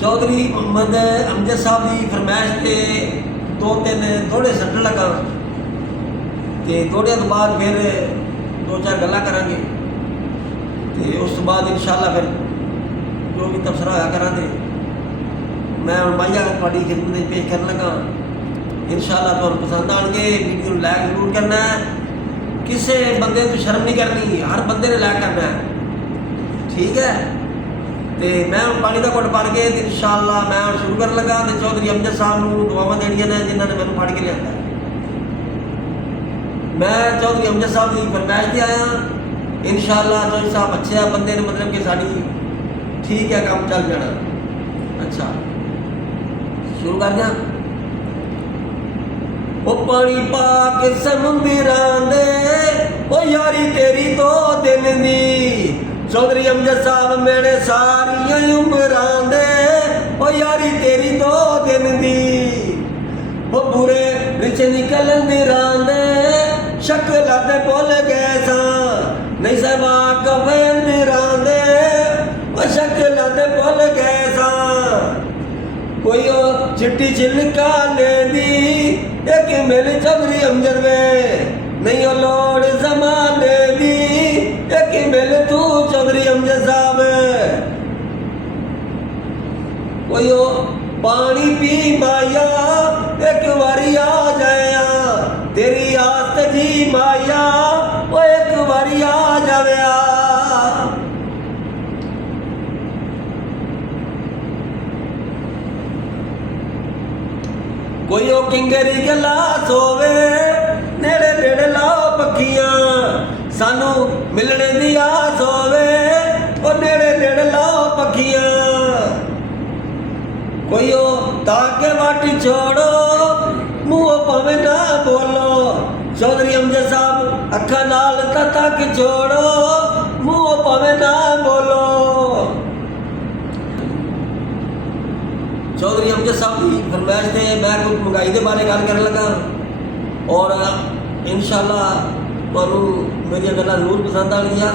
चौधरी मोहम्मद अमजद साहब की फरमाइश से 2-3 दोहड़े सट्टन लगा तो दोहड़िया तो बाद फिर 2-4 गल्लां करांगे तो उस तो बाद इंशाअल्लाह फिर जो भी तबसरा होया करांगे। मैं हुण माइया तुहाडी खिदमत पेश करन लगा। इंशाअल्लाह तुहानूं पसंद आउणगे। वीडियो नूं लाइक जरूर करना है। किसी बंदे तो शर्म नहीं करनी, हर बंदे ने लाइक करना है, ठीक है। तो मैं हम पानी का घुट पड़ के इंशाअल्लाह मैं हम शुरू कर लगा। तो चौधरी अमजद साहब को दुआवां देनियां ने जिन्होंने मैंने पढ़ के लिया। मैं चौधरी अमजद साहब की फरमाइश से आया। इंशाअल्लाह चौधरी साहब अच्छे बंदे ने, मतलब कि साड़ी ठीक है, काम चल जाना। अच्छा शुरू कर दिया। ओ पानी पा के समुंदरां दे ओ यारी तेरी 2 दिन दी, चौधरी अमजद साहब मेरे सारिया उमरां दे ओ यारी तेरी 2 दिन दी। ओ बुरे रिच निकलन दिरां दे शक्ल ते भुल गए सा, नहीं सवा कवे अंदिरां दे ओ शक्ल ते भुल गए सा। कोई ओ चिट्टी छिलका ले दी एक मिल चौधरी अमजद में, नहीं ओ लोड़ जमाने दी एक मिल तू चौधरी अमजद साहब। कोई ओ पानी पी माया एक बारी आ जाया, तेरी आस जी माया ओ एक बारी आ जाया। कोई ओ किंगरी गलास होवे नेड़े नेड़े लाओ पखियां, सानू मिलने दी आस होवे ओ नेड़े नेड़े लाओ पखियां। कोई ओ ताके वाटी छोड़ो मुँह भावे ना बोलो, चौधरी अमजद साहब अखा नाल तक छोड़ो मुँह भावे ना बोलो। चौधरी अमजद साहब की फरमाइश से मैं कुछ महंगाई के बारे गल कर लगा और इंशाअल्लाह तुहानूं मेरी गल्लां जरूर पसंद आउणगियां।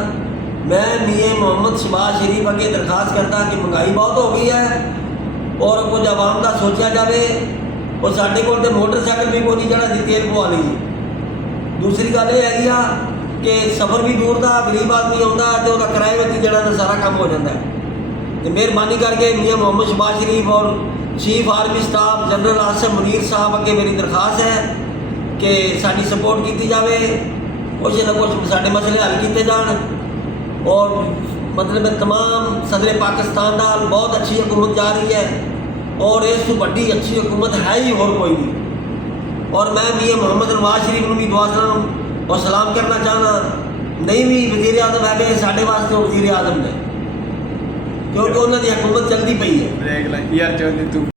मैं मियां मोहम्मद शहबाज शरीफ अगे दरखास्त करता कि महंगाई बहुत हो गई है और कुछ आवाम का सोचा जाए। और साढ़े कोल तो मोटरसाइकिल भी कोई नहीं जिहड़ा तेल पवा लईए। दूसरी गल यह हैगी कि सफ़र भी दूर का गरीब आदमी आउंदा तो वह किराए में जिहड़ा सारा काम हो जाता है। तो मेहरबानी करके मियां मोहम्मद शहबाज शरीफ और chief army staff general Asif Munir साहब अगे मेरी दरखास्त है कि साड़ी सपोर्ट की जाए, कुछ ना कुछ साढ़े मसले हल किए जान। और मतलब तमाम सदर पाकिस्तान नाल बहुत अच्छी हुकूमत जा रही है और इस तो बड़ी अच्छी हुकूमत है ही और कोई नहीं। और मैं मियां मोहम्मद नवाज शरीफ को भी दुआ सलाम और सलाम करना चाहना। नहीं भी वज़ीर आज़म है साढ़े वास्ते वज़ीर आज़म ने, क्योंकि उन्होंने हुकूमत चलती पई है।